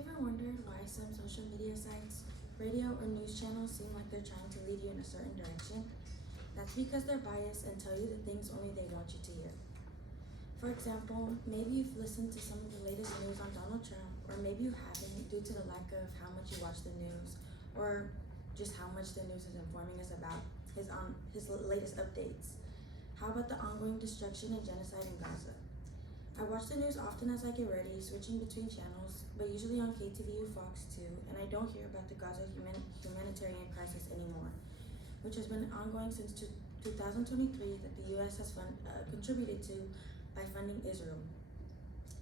ever wondered why some social media sites, radio, or news channels seem like they're trying to lead you in a certain direction? That's because they're biased and tell you the things only they want you to hear. For example, maybe you've listened to some of the latest news on Donald Trump, or maybe you haven't due to the lack of how much you watch the news, or just how much the news is informing us about his latest updates. How about the ongoing destruction and genocide in Gaza? I watch the news often as I get ready, switching between channels, but usually on KTVU Fox 2, and I don't hear about the Gaza humanitarian crisis anymore, which has been ongoing since 2023 that the U.S. has contributed to by funding Israel.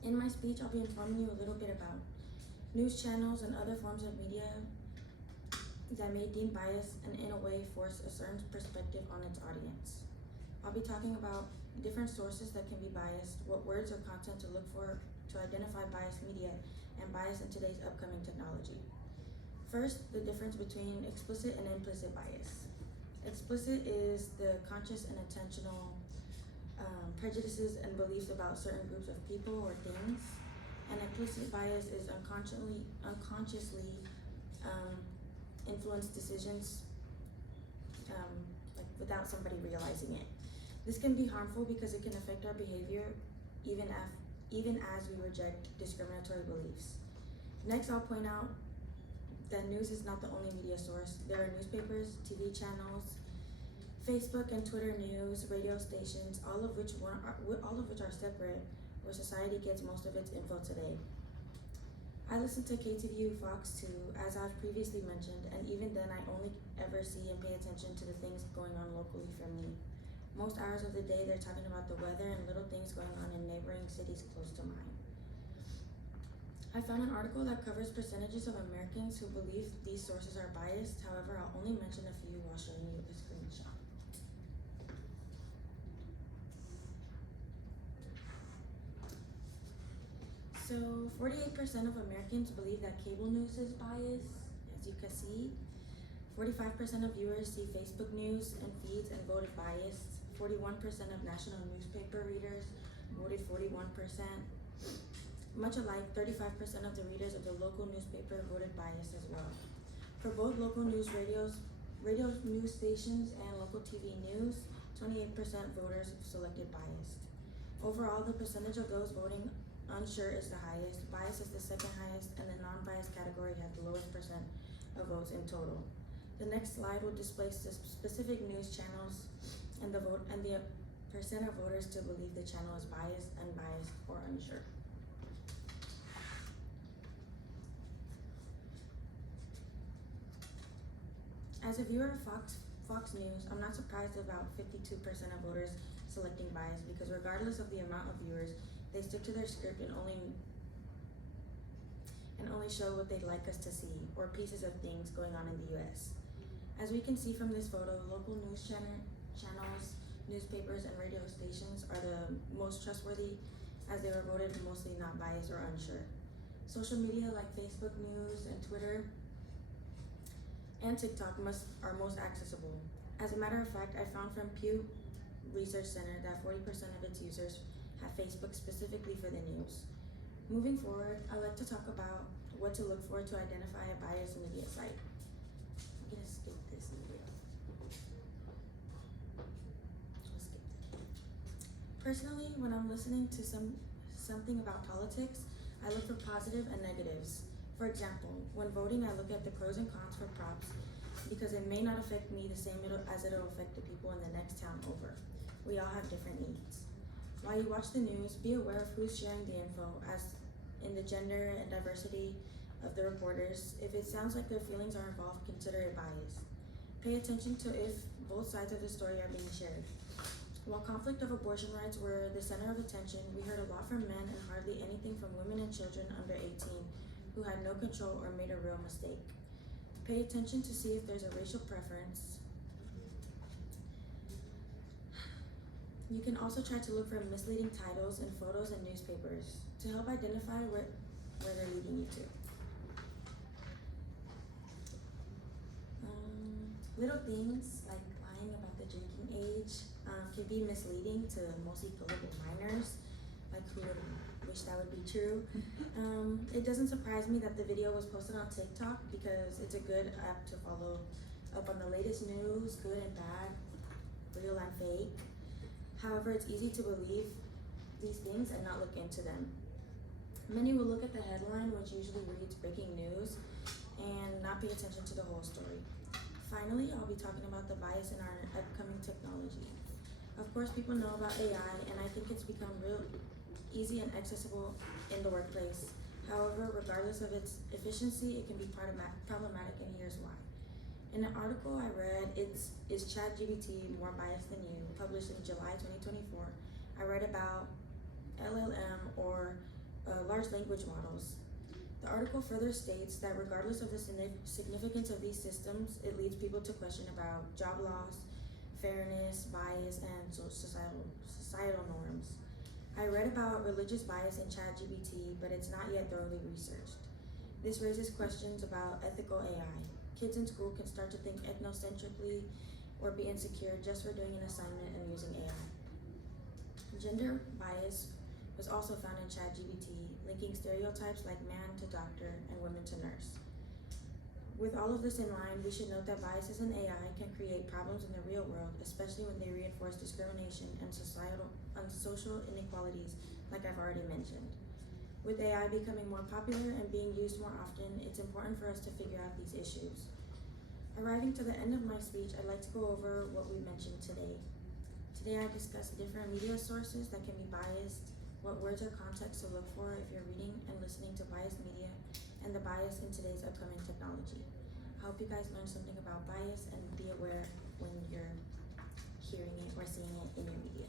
In my speech, I'll be informing you a little bit about news channels and other forms of media that may deem bias and in a way force a certain perspective on its audience. I'll be talking about different sources that can be biased, what words or content to look for to identify biased media, and bias in today's upcoming technology. First, the difference between explicit and implicit bias. Explicit is the conscious and intentional prejudices and beliefs about certain groups of people or things, and implicit bias is unconsciously influenced decisions like without somebody realizing it. This can be harmful because it can affect our behavior even as we reject discriminatory beliefs. Next, I'll point out that news is not the only media source. There are newspapers, TV channels, Facebook and Twitter news, radio stations, all of which are separate, where society gets most of its info today. I listen to KTVU Fox 2, as I've previously mentioned, and even then I only ever see and pay attention to the things going on locally for me. Most hours of the day they're talking about the weather and little things going on in neighboring cities close to mine. I found an article that covers percentages of Americans who believe these sources are biased. However, I'll only mention a few while showing you a screenshot. So 48% of Americans believe that cable news is biased, as you can see. 45% of viewers see Facebook news and feeds and voted biased. 41% of national newspaper readers voted 41%. Much alike, 35% of the readers of the local newspaper voted biased as well. For both local news radio news stations and local TV news, 28% voters selected biased. Overall, the percentage of those voting unsure is the highest, bias is the second highest, and the non-biased category has the lowest percent of votes in total. The next slide will display specific news channels and the percent of voters to believe the channel is biased, unbiased, or unsure. As a viewer of Fox News, I'm not surprised about 52% of voters selecting bias, because regardless of the amount of viewers, they stick to their script and only show what they'd like us to see, or pieces of things going on in the US. As we can see from this photo, local news channels, newspapers, and radio stations are the most trustworthy, as they were voted mostly not biased or unsure. Social media like Facebook News and Twitter and TikTok are most accessible. As a matter of fact, I found from Pew Research Center that 40% of its users have Facebook specifically for the news. Moving forward, I'd like to talk about what to look for to identify a biased media site. I'm gonna skip this video. I'll skip it. Personally, when I'm listening to something about politics, I look for positive and negatives. For example, when voting, I look at the pros and cons for props, because it may not affect me the same as it'll affect the people in the next town over. We all have different needs. While you watch the news, be aware of who's sharing the info, as in the gender and diversity of the reporters. If it sounds like their feelings are involved, consider it biased. Pay attention to if both sides of the story are being shared. While conflict of abortion rights were the center of attention, we heard a lot from men and hardly anything from women and children under 18 who had no control or made a real mistake. Pay attention to see if there's a racial preference. You can also try to look for misleading titles and photos in newspapers to help identify where they're leading you to. Little things like lying about the drinking age can be misleading to mostly gullible minors, like who would wish that would be true. It doesn't surprise me that the video was posted on TikTok because it's a good app to follow up on the latest news, good and bad, real and fake. However, it's easy to believe these things and not look into them. Many will look at the headline, which usually reads breaking news, and not pay attention to the whole story. Finally, I'll be talking about the bias in our upcoming technology. Of course, people know about AI, and I think it's become real easy and accessible in the workplace. However, regardless of its efficiency, it can be problematic, and here's why. In an article I read, Is ChatGPT More Biased Than You?, published in July 2024, I read about LLM or large language models. The article further states that regardless of the significance of these systems, it leads people to question about job loss, fairness, bias, and societal norms. I read about religious bias in ChatGPT, but it's not yet thoroughly researched. This raises questions about ethical AI. Kids in school can start to think ethnocentrically or be insecure just for doing an assignment and using AI. Gender bias was also found in ChatGPT, linking stereotypes like man to doctor and women to nurse. With all of this in mind, we should note that biases in AI can create problems in the real world, especially when they reinforce discrimination and social inequalities, like I've already mentioned. With AI becoming more popular and being used more often, it's important for us to figure out these issues. Arriving to the end of my speech, I'd like to go over what we mentioned today. Today I discussed different media sources that can be biased, what words or context to look for if you're reading and listening to biased media, and the bias in today's upcoming technology. I hope you guys learned something about bias and be aware when you're hearing it or seeing it in your media.